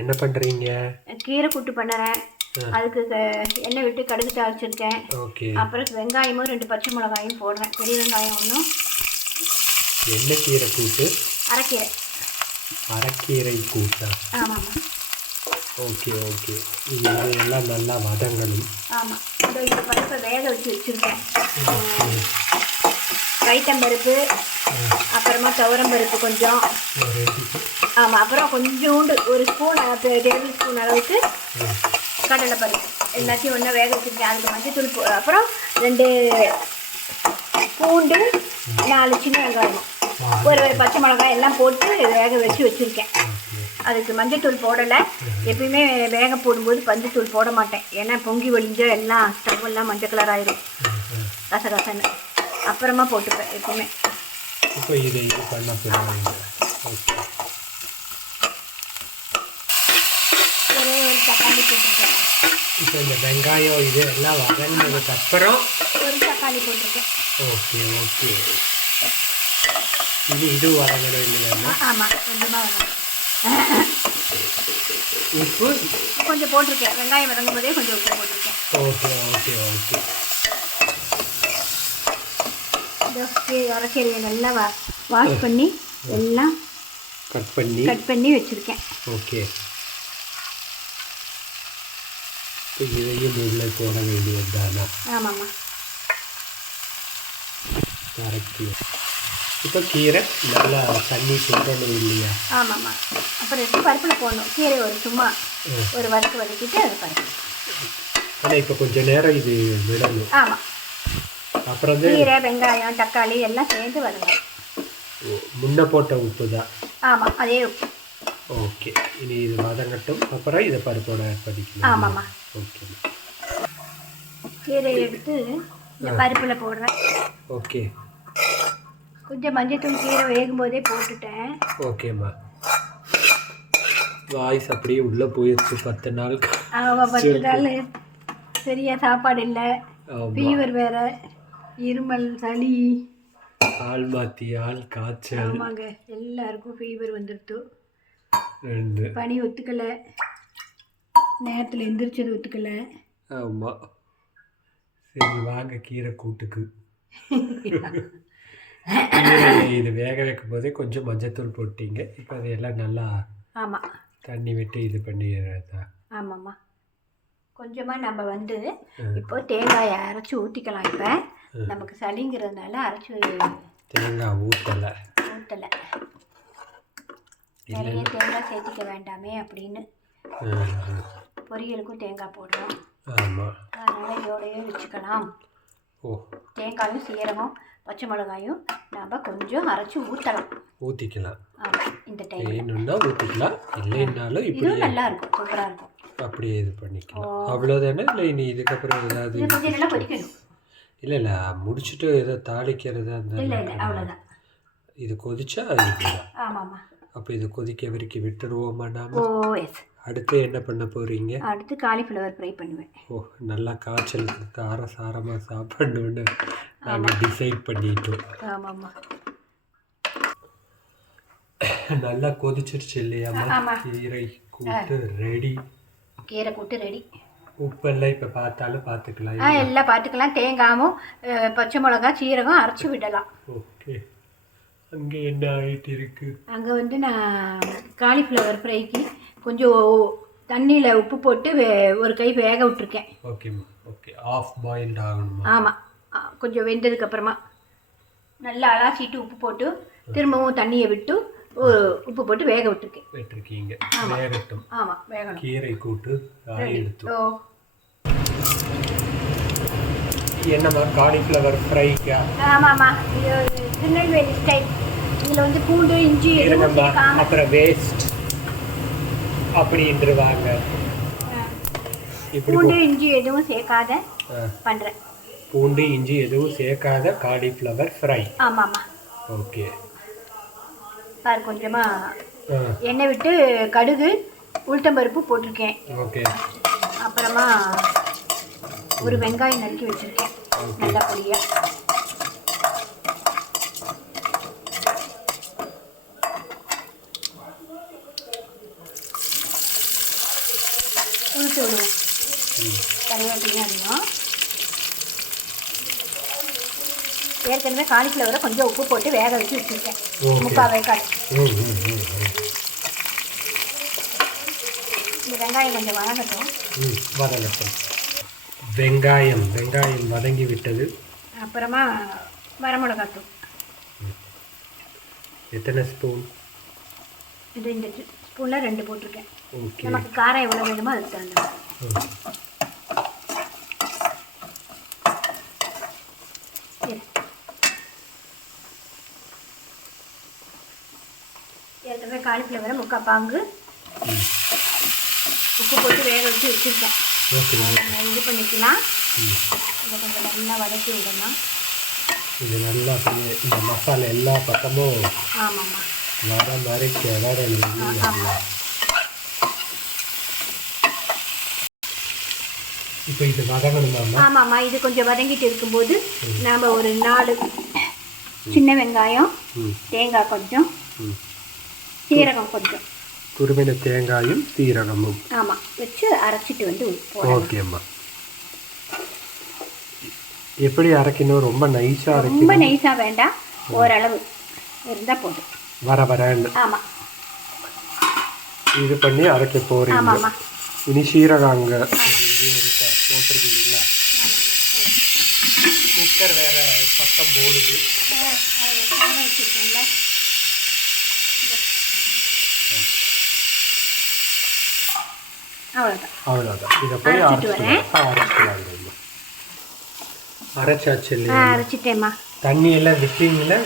என்ன பண்ணுறீங்க? கீரை கூட்டு பண்ணுறேன். அதுக்கு எண்ணெய் விட்டு கடுகு தாளிச்சிருக்கேன். ஓகே. அப்புறம் வெங்காயமும் 2 பச்சை மிளகாயும் போடுறேன். பெரிய வெங்காயம் ஒன்றும். என்ன கீரை கூட்டு? அரைக்கீரை. அரைக்கீரை கூட்டா? ஆமாம். Okay okay. இது எல்லாம் நல்லா வதங்கணும். ஆமாம். இந்த பருப்பை வேக வச்சுருக்கேன். பைத்தம்பருப்பு, அப்புறமா துவரம்பருப்பு கொஞ்சம். ஆமாம். அப்புறம் கொஞ்சோண்டு ஒரு ஸ்பூன், டேபிள் ஸ்பூன் அளவுக்கு கடலைப்பருப்பு எல்லாத்தையும் ஒன்றா வேக வச்சுருக்கேன். அதுக்கு மஞ்சத்தூள், அப்புறம் 2 பூண்டு, 4 சின்ன வெங்காயம், ஒரு பச்சை மிளகாய் எல்லாம் போட்டு வேக வச்சுருக்கேன். அதுக்கு மஞ்சத்தூள் போடலை. எப்பயுமே வேக போடும்போது மஞ்சத்தூள் போட மாட்டேன். ஏன்னா பொங்கி ஒழிஞ்சால் எல்லாம் ஸ்டவ்வெல்லாம் மஞ்சள் கலர் ஆயிடும், கசகசன்னு. அப்புறமா போட்டுப்பேன் எப்பவுமே. இப்போ இதை பண்ண போகிறேன். ஒரே ஒரு தக்காளி போட்டிருக்கேன். இப்போ இந்த வெங்காயம் இது எல்லாம் வதங்கினதுக்கு அப்புறம் ஒரு தக்காளி போட்டிருக்கேன். Okay okay. இது வதங்கணும் இல்லையா? ஆமாம், கொஞ்சமாக வதங்கணும். உப்பு கொஞ்சம் போட்டிருக்கேன். வெங்காயம் வதங்கும் போதே கொஞ்சம் உப்பு போட்டிருக்கேன். Okay okay okay. அரைக்கீரையை நல்லா வாஷ் பண்ணி எல்லாம் கட் பண்ணி வச்சுருக்கேன். ஓகே. இதையும் உள்ளே போட வேண்டியது தானா? ஆமாம்மா. அரைக்கீரை. இப்போ கீரை நல்லா தண்ணி சுண்டணும் இல்லையா? ஆமாம்மா. அப்புறம் எடுத்து பருப்பில் போடணும். கீரை சும்மா ஒரு வதக்கிட்டு அது பருப்பு. ஆனால் இப்போ கொஞ்சம் நேரம் இது விடணும். ஆமாம். அப்புறம் கீரை, வெங்காயம், தக்காளி எல்லாம் சேர்ந்து வதங்கணும். முன்ன போட்ட உப்பு தான்? ஆமாம், அதே உப்பு. ஓகே. இனி இது வதங்கட்டும். அப்புறம் இதை பருப்போட ஆட் பண்ணிக்கலாம். ஆமாம்மா. ஓகே. கீரையை எடுத்து இந்த பருப்பில் போடுறேன். ஓகே. கொஞ்சம் மஞ்சத்தூள் கீரை வேகும் போதே போட்டுட்டேன். ஓகேம்மா. வாய்ஸ் அப்படியே உள்ளே போயிடுச்சு 10 நாள். ஆமாம், 10 நாள் சரியாக சாப்பாடு இல்லை, ஃபீவர் வேறு, இருமல், சளி, ஆள் மாற்றி ஆள் காய்ச்சல். ஆமாங்க, எல்லாருக்கும் ஃபீவர் வந்துடுத்து. 2 பனி ஒத்துக்கலை, நேரத்தில் எந்திரிச்சது ஒத்துக்கலை. ஆமாம். சரி வாங்க கீரை கூட்டுக்கு. இது வேக வைக்கும் போதே கொஞ்சம் மஞ்சத்தூள் போட்டீங்க. இப்போ அதையெல்லாம் நல்லா ஆமாம் தண்ணி விட்டு இது பண்ணிடுறதா? ஆமாம்மா. கொஞ்சமாக நம்ம இப்போ தேங்காயை அரைச்சி ஊற்றிக்கலாம். இப்போ நமக்கு சளிங்கிறதுனால அரைச்சி தேங்காய் ஊற்றலை. நிறைய தேங்காய் சேர்த்திக்க வேண்டாமே அப்படின்னு பொரியலுக்கும் தேங்காய் போடுறோம். ஆமாம். அதனால் இதோடையே வச்சுக்கலாம். தேங்காயும் சீரகம் பச்சை மிளகாயும் நாம் கொஞ்சம் அரைச்சி ஊற்றிக்கலாம். ஆமாம், இந்த டைம் வேணும்னா ஊற்றிக்கலாம், இல்லைன்னாலும் இப்படி நல்லா இருக்கும், சூப்பராக இருக்கும். அப்படியே இது பண்ணிக்கலாம். அவ்வளோதானே? இல்லை இனி இதுக்கப்புறம் ஏதாவது கொஞ்சம் நல்லா கொதிக்கணும்? இல்லை முடிச்சுட்டு ஏதோ தாளிக்கிறதா இருந்தால் அவ்வளோதான். இது கொதிச்சா இதுதான். ஆமாம்மா. அப்போ இது கொதிக்க வரைக்கும் விட்டுருவோமா நாம? எஸ். அடுத்து என்ன பண்ண போகிறீங்க? அடுத்து காலிஃப்ளவர் ஃப்ரை பண்ணுவேன். நல்லா காய்ச்சலுக்கு காரசாரமாக சாப்பிடணுன்னு நாங்கள் டிசைட் பண்ணிட்டோம். ஆமாம்மா. நல்லா கொதிச்சிருச்சு இல்லையாம்மா? கீரை கூட்டு ரெடி. கீரை கூட்டு ரெடி. உப்பெல்லாம் இப்போ பார்த்துக்கலாம். எல்லாம் பார்த்துக்கலாம். தேங்காயும் பச்சை மிளகா சீரகம் அரைச்சி விடலாம். ஓகே. அங்கே என்ன ஆகிட்டு இருக்கு? அங்கே நான் காலிஃப்ளவர் ஃப்ரைக்கு கொஞ்சம் தண்ணியில் உப்பு போட்டு ஒரு கை வேக விட்டுருக்கேன். ஓகேம்மா. ஓகே. ஆஃப் பாயில்ட் ஆகணுமா? ஆமாம். கொஞ்சம் வெந்ததுக்கப்புறமா நல்லா அலாசிட்டு உப்பு போட்டு திரும்பவும் தண்ணியை விட்டு உப்பு போட்டு வேக விட்டுருக்கீங்க. வேகட்டும். ஆமாம், வேகணும். கீரை கூட்டு எடுத்து என்னம்மா காலிஃப்ளவர் ஃப்ரைக்கா? ஆமாம்மா. இது திருநெல்வேலி ஸ்டைல். இதில் பூண்டு இஞ்சி அப்புறம் வேஸ்ட் அப்படின்றவாங்க. பூண்டு இஞ்சி எதுவும் சேர்க்காத பண்ணுறேன். பூண்டு இஞ்சி எதுவும் சேர்க்காத காலிஃப்ளவர் ஃப்ரை. ஆமாம்மா. ஓகே. பாரு, கொஞ்சமாக எண்ணெய் விட்டு கடுகு உளுத்தம்பருப்பு போட்டிருக்கேன். ஓகே. அப்புறமா ஒரு வெங்காயம் நறுக்கி வச்சுருக்கேன் நல்லா பொடியாக. உளுத்து விடுவோம். கருவேப்பிலையும் அதிகம். ஏற்கனவே காலிஃப்ளவரை கொஞ்சம் உப்பு போட்டு வேக வச்சு வச்சுருக்கேன். 3/4 வேக்காடு. இந்த வெங்காயம் கொஞ்சம் வதங்கட்டும். வெங்காயம் வதங்கி விட்டது. அப்புறமா வரமிளகாத்தூள். எத்தனை ஸ்பூன்? இது இந்த ஸ்பூனில் 2 போட்டிருக்கேன். ஓகே. நமக்கு காரம் எவ்வளோ வேணுமோ அதுக்கு தகுந்த. ஏற்கனவே காலிஃப்ளவரை 3/4 பாங்கு உப்பு போட்டு வேக வச்சு வச்சுருக்கேன். இது பண்ணிக்கலாம். இதை கொஞ்சம் நல்லா வதக்கி விடணும். இது நல்லா இந்த மசாலா எல்லா பக்கமும் ஆமாம்மா வர மாதிரி கிளறணும். இப்போ இது வதங்கணுமா? ஆமாம்மா. இது கொஞ்சம் வதங்கிட்டு இருக்கும்போது நாம் ஒரு 4 சின்ன வெங்காயம், தேங்காய் கொஞ்சம், சீரகம் கொஞ்சம், துருவின தேங்காயும் சீரகமும் ஆமாம் வச்சு அரைச்சிட்டு வந்து. ஓகேம்மா. எப்படி அரைக்கணும்? ரொம்ப நைஸாக அரைக்கணும்? ரொம்ப நைஸாக வேண்டாம், ஓரளவு இருந்தால் போதும். வரேன்னு ஆமாம் இது பண்ணி அரைக்க போகிறீங்க. ஆமாம்மா. இனி சீரகம் அங்கே போட்டுருக்கீங்களா? குக்கர் வேறு பக்கம் போடுது. வச்சுருக்கோம்ல. அவ்வளோதான். இதை போய் அரைச்சாச்சு இல்லையா? அரைச்சிட்டேம்மா. தண்ணி எல்லாம் விட்டீங்களா?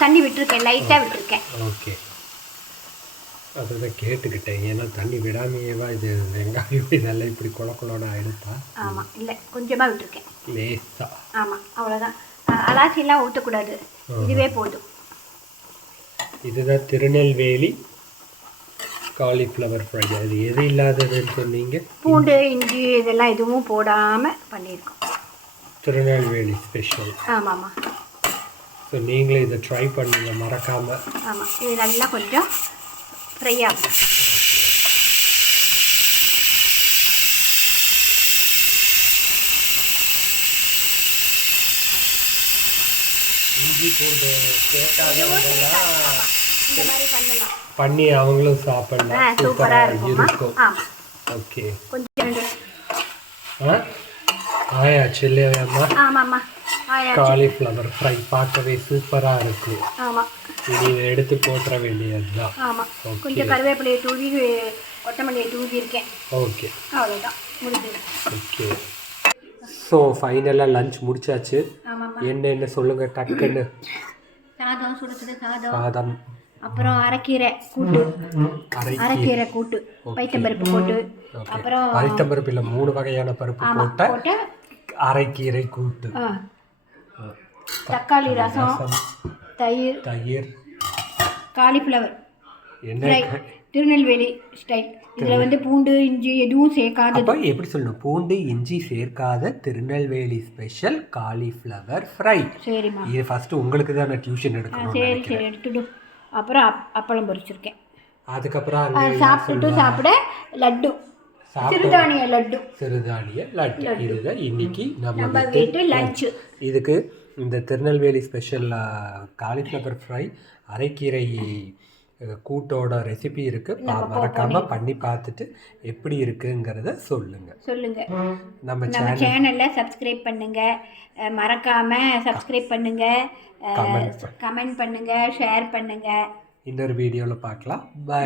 தண்ணி விட்டுருக்கேன், லைட்டாக விட்டுருக்கேன். ஓகே. அதுதான் கேட்டுக்கிட்டேன். ஏன்னா தண்ணி விடாமையேவா இது வெங்காயம் இதெல்லாம் இப்படி குளக்குளோட ஆகிடுப்பா? ஆமாம், இல்லை கொஞ்சமாக விட்டுருக்கேன், லேசா. ஆமாம் அவ்வளோதான். அலாசிலாம் ஊற்றக்கூடாது, இதுவே போதும். இதுதான் திருநெல்வேலி காலிஃப்ளவர் ஃப்ரை. அது எது இல்லாததுன்னு சொன்னீங்க? பூண்டு, இஞ்சி இதெல்லாம் எதுவும் போடாமல் பண்ணியிருக்கோம். திருநெல்வேலி ஸ்பெஷல். ஆமாம்மா. ஸோ நீங்களே இதை ட்ரை பண்ணுங்க மறக்காமல். ஆமாம், இது நல்லா கொஞ்சம் ஃப்ரை ஆகும். இஞ்சி பூண்டு சேர்க்காதவங்கெல்லாம் இந்த மாதிரி பண்ணலாம், பண்ணி அவங்களும் சாப்பிடலாம். சூப்பராக இருக்கும். ஓகே. கொஞ்சம் ஆயாச்சு இல்லையாம்மா? ஆமாம்மா. காலிஃப்ளவர் ஃப்ரை பார்க்கவே சூப்பராக இருக்கு. ஆமாம். இனி இதை எடுத்து போட்டுற வேண்டியது தான். ஆமாம். கொஞ்சம் கருவேப்பிலையை தூவி கொத்தமல்லியை தூவி இருக்கேன். ஓகே, அவ்வளோதான், முடிஞ்சது. ஓகே. ஸோ ஃபைனலாக லஞ்ச் முடிச்சாச்சு. என்ன சொல்லுங்கள் டக்குன்னு? சாதம் சுடுறது, சாதம், அப்புறம் அரைக்கீரை கூட்டு, பைத்தம்பருப்பு போட்டு, அப்புறம் பைத்தம்பருப்பு இல்லை 3 வகையான பருப்பு போட்ட அரைக்கீரை கூட்டு, தக்காளி ரசம், தயிர், காலிஃப்ளவர் ஃப்ரை, திருநெல்வேலி ஸ்டைல். இதில் பூண்டு, இஞ்சி எதுவும் சேர்க்காத. எப்படி சொல்லணும்? பூண்டு, இஞ்சி சேர்க்காத திருநெல்வேலி ஸ்பெஷல் காலிஃப்ளவர் ஃப்ரை. சரிம்மா. இது ஃபஸ்ட்டு உங்களுக்கு தான் நான் டியூஷன் எடுக்கணும். சரி எடுத்துடும். அப்புறம் அப்பளம் பொரிச்சிருக்கேன். அதுக்கப்புறம் சாப்பிட லட்டு, சிறுதானிய லட்டு. இதுதான் இன்னைக்கு நம்ம வீட்டு லஞ்சு. இதுக்கு இந்த திருநெல்வேலி ஸ்பெஷல் காலிஃப்ளவர் ஃப்ரை அரைக்கீரை கூட்டோட ரெசிபி இருக்கு. மறக்காம பண்ணி பார்த்துட்டு எப்படி இருக்குங்கிறத சொல்லுங்க. நம்ம சேனல்ல சப்ஸ்கிரைப் பண்ணுங்க, மறக்காம சப்ஸ்கிரைப் பண்ணுங்க, கமெண்ட் பண்ணுங்க, ஷேர் பண்ணுங்க. இன்னொரு வீடியோவில் பார்க்கலாம். பை.